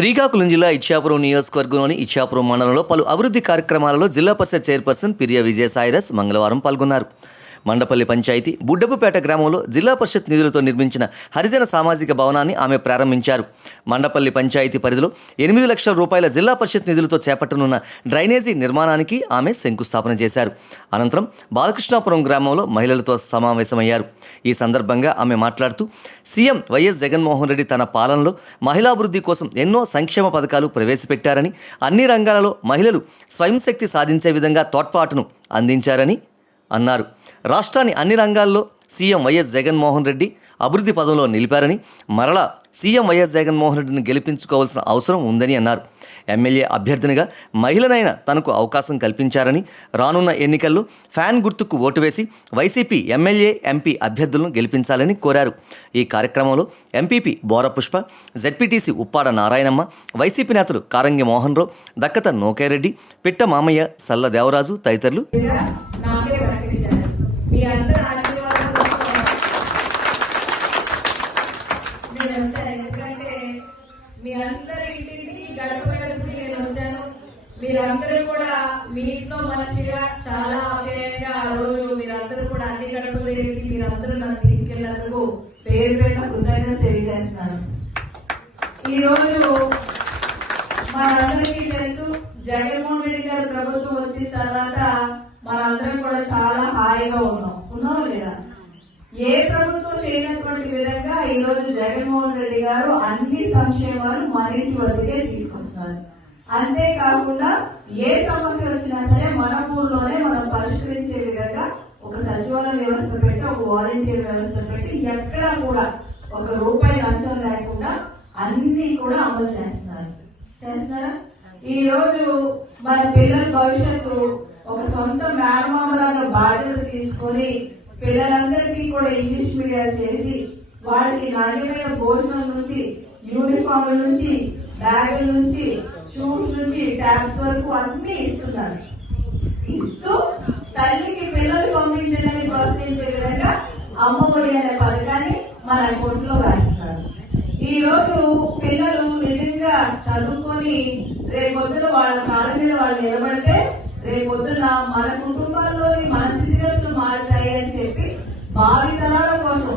శ్రీకాకుళం జిల్లా ఇచ్చాపురం నియోజకవర్గంలోని ఇచ్చాపురం మండలంలో పలు అభివృద్ధి కార్యక్రమాలలో జిల్లా పరిషత్ చైర్పర్సన్ పిరియా విజయసాయిరస్ మంగళవారం పాల్గొన్నారు. మండపల్లి పంచాయతీ బుడ్డపుపేట గ్రామంలో జిల్లా పరిషత్ నిధులతో నిర్మించిన హరిజన సామాజిక భవనాన్ని ఆమె ప్రారంభించారు. మండపల్లి పంచాయతీ పరిధిలో 8 లక్షల రూపాయల జిల్లా పరిషత్ నిధులతో చేపట్టనున్న డ్రైనేజీ నిర్మాణానికి ఆమె శంకుస్థాపన చేశారు. అనంతరం బాలకృష్ణాపురం గ్రామంలో మహిళలతో సమావేశమయ్యారు. ఈ సందర్భంగా ఆమె మాట్లాడుతూ సీఎం వైఎస్ జగన్మోహన్ రెడ్డి తన పాలనలో మహిళాభివృద్ధి కోసం ఎన్నో సంక్షేమ పథకాలు ప్రవేశపెట్టారని, అన్ని రంగాలలో మహిళలు స్వయం శక్తి సాధించే విధంగా తోడ్పాటును అందించారని అన్నారు. రాష్ట్రాన్ని అన్ని రంగాల్లో సీఎం వైఎస్ జగన్మోహన్ రెడ్డి అభివృద్ధి పదంలో నిలిపారని, మరలా సీఎం వైఎస్ జగన్మోహన్ రెడ్డిని గెలిపించుకోవాల్సిన అవసరం ఉందని అన్నారు. ఎమ్మెల్యే అభ్యర్థినిగా మహిళనైన తనకు అవకాశం కల్పించారని, రానున్న ఎన్నికల్లో ఫ్యాన్ గుర్తుకు ఓటు వేసి వైసీపీ ఎమ్మెల్యే, ఎంపీ అభ్యర్థులను గెలిపించాలని కోరారు. ఈ కార్యక్రమంలో MPP Borapushpa, ZPTC Uppada Narayanamma, YCP నేతలు కారంగి మోహన్ రావు, దక్కత నోకేరెడ్డి, పిట్ట మామయ్య, సల్ల దేవరాజు తదితరులు మీ అందరి ఆశీర్వాదాలు నేను వచ్చాను. ఎందుకంటే మీ అందరి ఇంటింటికి గడప గడపకి నేను వచ్చాను. మీరందరూ కూడా మీ ఇంట్లో మనిషిగా చాలా ఆప్యాయంగా ఆ రోజు మీరందరూ కూడా అన్ని గడప దగ్గరికి మీరందరూ నన్ను తీసుకెళ్లినందుకు పేరు పేరున కృతజ్ఞత తెలియజేస్తున్నాను. ఈ రోజు మనందరికీ తెలుసు, జగన్మోహన్ రెడ్డి గారి ప్రభుత్వం వచ్చిన తర్వాత మనందరం కూడా చాలా హాయిగా ఉన్నాం లేదా? ఏ ప్రభుత్వం చేయనటువంటి విధంగా ఈ రోజు జగన్మోహన్ రెడ్డి గారు అన్ని సంక్షేమాలు మన ఇంటి వద్దకే తీసుకొస్తున్నారు. అంతేకాకుండా ఏ సమస్య వచ్చినా సరే మన ఊర్లోనే మనం పరిష్కరించే విధంగా ఒక సచివాలయ వ్యవస్థ పెట్టి, ఒక వాలంటీర్ వ్యవస్థ పెట్టి, ఎక్కడా కూడా ఒక రూపాయి లంచం లేకుండా అన్ని కూడా అమలు చేస్తున్నారా? ఈ రోజు మన పిల్లల భవిష్యత్తు ఒక సొంత మేనమామలాగా బాధ్యత తీసుకొని పిల్లలందరికీ కూడా ఇంగ్లీష్ మీడియం చేసి వాళ్ళకి నాణ్యమైన భోజనం నుంచి, యూనిఫామ్ల నుంచి, బ్యాగుల నుంచి, షూస్ నుంచి, ట్యాబ్స్ వరకు అన్ని ఇస్తున్నారు. ఇస్తూ తల్లికి పిల్లలు పంపించడానికి ప్రోత్సహించే విధంగా అమ్మఒడి అనే పథకాన్ని మన అకౌంట్లో వేస్తున్నారు. ఈ రోజు పిల్లలు నిజంగా చదువుకొని రేపొద్దున వాళ్ళ కాళ్ళ మీద వాళ్ళు నిలబడితే రేపొద్దున మన కుటుంబాల్లోని మన స్థితిగతులు మారుతాయి అని చెప్పి భావితరాల కోసం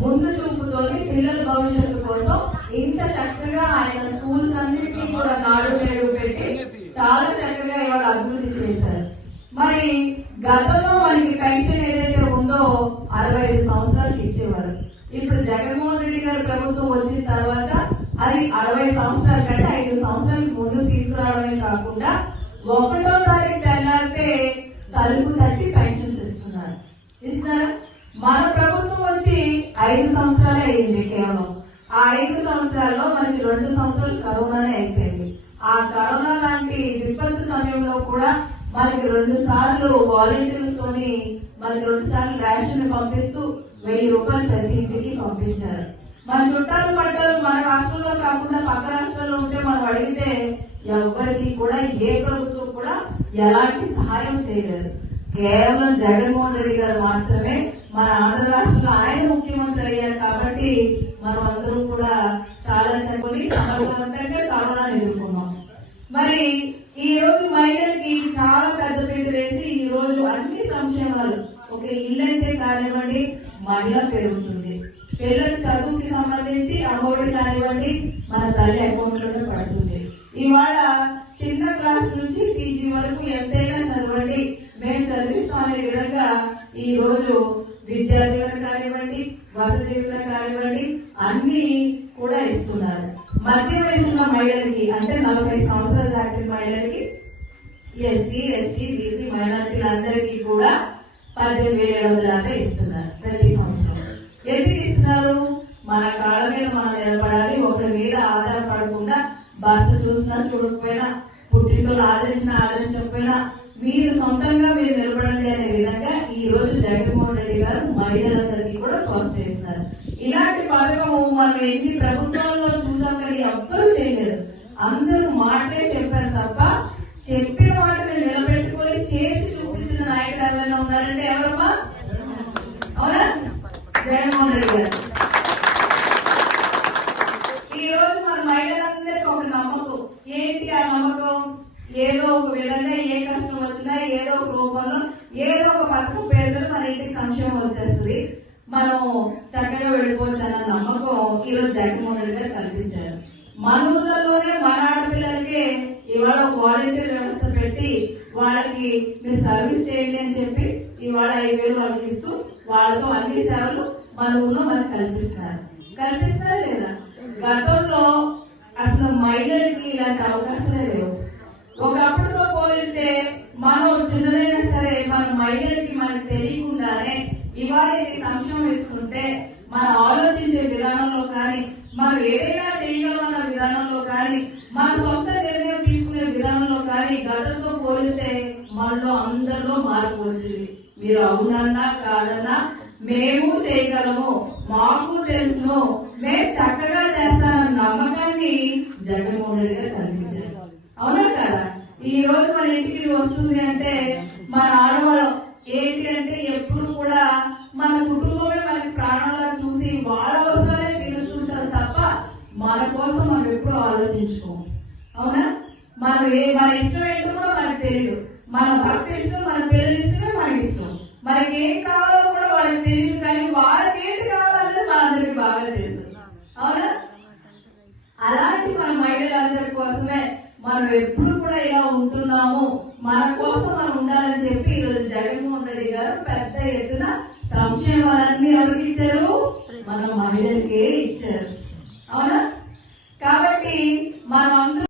ముందు చూపుతోని పిల్లల భవిష్యత్తు కోసం ఇంత చక్కగా ఆయన స్కూల్స్ అన్నింటినీ కూడా నాడు నేడు పెట్టి చాలా చక్కగా ఇవాళ అభివృద్ధి చేశారు. మరి గతంలో మనకి పెన్షన్ ఏదైతే ఉందో 65 సంవత్సరాలకు ఇచ్చేవారు. ఇప్పుడు జగన్మోహన్ రెడ్డి గారి ప్రభుత్వం వచ్చిన తర్వాత అది 60 సంవత్సరాల కంటే 5 సంవత్సరాలకు ముందు తీసుకురావడమే కాకుండా 1వ తారీఖు తెల్లారితే తలుపు తట్టి పెన్షన్స్ ఇస్తున్నారా? మన ప్రభుత్వం వచ్చి 5 సంవత్సరాలే అయింది కేవలం. ఆ 5 సంవత్సరాల్లో మనకి 2 సంవత్సరాలు కరోనానే అయిపోయింది. ఆ కరోనా లాంటి విపత్తు సమయంలో కూడా మనకి 2 సార్లు వాలంటీర్లతోని మనకి 2 సార్లు రేషన్ పంపిస్తూ 1000 రూపాయలు ప్రతి ఇంటికి పంపించారు. మన చుట్టాలు పట్టాలు మన రాష్ట్రంలో కాకుండా పక్క రాష్ట్రాల్లో ఉంటే మనం అడిగితే ఎవరికి కూడా ఏ ప్రభుత్వం కూడా ఎలాంటి సహాయం చేయలేదు. కేవలం జగన్మోహన్ రెడ్డి గారు మాత్రమే మన ఆంధ్ర రాష్ట్రంలో ఆయన ముఖ్యమంత్రి అయ్యారు. కాబట్టి మనం అందరం కూడా చాలా చదువుకొని సమర్థవంతంగా కరోనాను ఎదుర్కొన్నాం. మరి ఈ రోజు మహిళలకి చాలా పెద్దపీట వేసి ఈ రోజు అన్ని సంక్షేమాలు, ఒక ఇల్లు అయితే కానివ్వండి, మహిళ పెరుగుతుంది. పిల్లల చదువుకి సంబంధించి అమ్మఒడి కానివ్వండి మన తల్లి అకౌంట్ లోనే పడుతుంది. ఇవాళ చిన్న క్లాస్ నుంచి పీజీ వరకు ఎంతైనా చదవండి, మేము చదివిస్తామనే విధంగా ఈ రోజు విద్యా దీవెన కానివ్వండి, వసతి దీవెన కానివ్వండి అన్ని కూడా ఇస్తున్నారు. మధ్య వయసున్న మహిళలకి అంటే 40 సంవత్సరాలు దాటిన మహిళలకి, ఎస్సీ, ఎస్టీ, బీసీ మైనారిటీలందరికీ కూడా 18,700 దాకా ఇస్తున్నారు ప్రతి సంవత్సరం. ఎందుకు ఇస్తున్నారు? మన కాళ్ళ మీద మనం నిలబడాలి. ఒకరి మీద ఆధారపడకుండా, భర్త చూసినా చూడకపోయినా, పుట్టింటోళ్ళు ఆదరించకపోయినా మీరు సొంతంగా మీరు నిలబడండి అనే విధంగా ఈ రోజు జగన్మోహన్ రెడ్డి గారు మహిళలందరికీ కూడా ప్రోత్సహిస్తున్నారు. ఇలాంటి పథకం మనం ఎన్ని ప్రభుత్వాల్లో చూసాం కానీ ఎవ్వరూ చేయలేదు. అందరూ మాటలే చెప్పారు తప్ప చెప్పిన మాటని నిలబెట్టుకొని చేసి చూపించిన నాయకులు ఎవరైనా ఉన్నారంటే ఎవరమ్మా? అవునా? జగన్మోహన్ రెడ్డి గారు. ఈ రోజు మన మహిళలందరికీ ఒక ఏదో ఒక విధంగా ఏ కష్టం వచ్చినా ఏదో ఒక రూపంలో ఏదో ఒక పథకం పేరుతో మన ఇంటికి సంక్షేమం వచ్చేస్తుంది, మనం చక్కగా వెళ్ళిపోవచ్చు అన్న నమ్మకం ఈరోజు జగన్మోహన్ రెడ్డి గారు కల్పించారు. మన ఊళ్ళలోనే మన ఆడపిల్లలకి ఇవాళ ఒక వాలంటీర్ వ్యవస్థ పెట్టి వాళ్ళకి మీరు సర్వీస్ చేయండి అని చెప్పి ఇవాళ 5,000 వాళ్ళకి ఇస్తూ వాళ్ళతో అన్ని సేవలు మన ఊళ్ళో మనకు కల్పిస్తారా లేదా? గతంలో అసలు మహిళలకి ఇలాంటి అవకాశాలే లేవు. ఒకప్పుడుతో పోలిస్తే మనం చిన్నదైనా సరే మన మహిళలకి మనకు తెలియకుండానే ఇవాళ ఇది సంక్షేమం ఇస్తుంటే మన ఆలోచించే విధానంలో కానీ మనం ఏదైనా చేయగలమన్న విధానంలో కానీ మన సొంత నిర్ణయం తీసుకునే విధానంలో కానీ గతంతో పోలిస్తే మనలో అందరిలో మార్పు వచ్చింది. మీరు అవునన్నా కాదన్నా మేము చేయగలము, మాకు తెలుసును, మేము చక్కగా చేస్తానన్న నమ్మకాన్ని జగన్మోహన్ రెడ్డి గారు కల్పించారు. అవునా కదా? ఈ రోజు మన ఇంటికి వస్తుంది అంటే మన ఆడవాళ్ళం ఏంటి అంటే ఎప్పుడు కూడా మన కుటుంబమే మనకి ప్రాణంగా చూసి వాళ్ళ కోసమే పిలుస్తుంటారు తప్ప మన కోసం మనం ఎప్పుడు ఆలోచించుకోము. అవునా? మనం మన ఇష్టం ఏంటో కూడా మనకు తెలియదు. మన భర్త ఇష్టం, మన పిల్లల ఇష్టమే మనకి ఇష్టం. మనకి ఏం కావాలో కూడా వాళ్ళకి తెలియదు, కానీ వాళ్ళకి ఏంటి కావాలన్నది మనందరికి బాగా తెలుసు. అవునా? అలాంటి మన మహిళలందరి కోసమే మనం ఎప్పుడు కూడా ఇలా ఉంటున్నాము, మన కోసం మనం ఉండాలని చెప్పి ఈరోజు జగన్మోహన్ రెడ్డి గారు పెద్ద ఎత్తున సంక్షేమాలన్నీ ఎవరికి ఇచ్చారు? మన మహిళలకే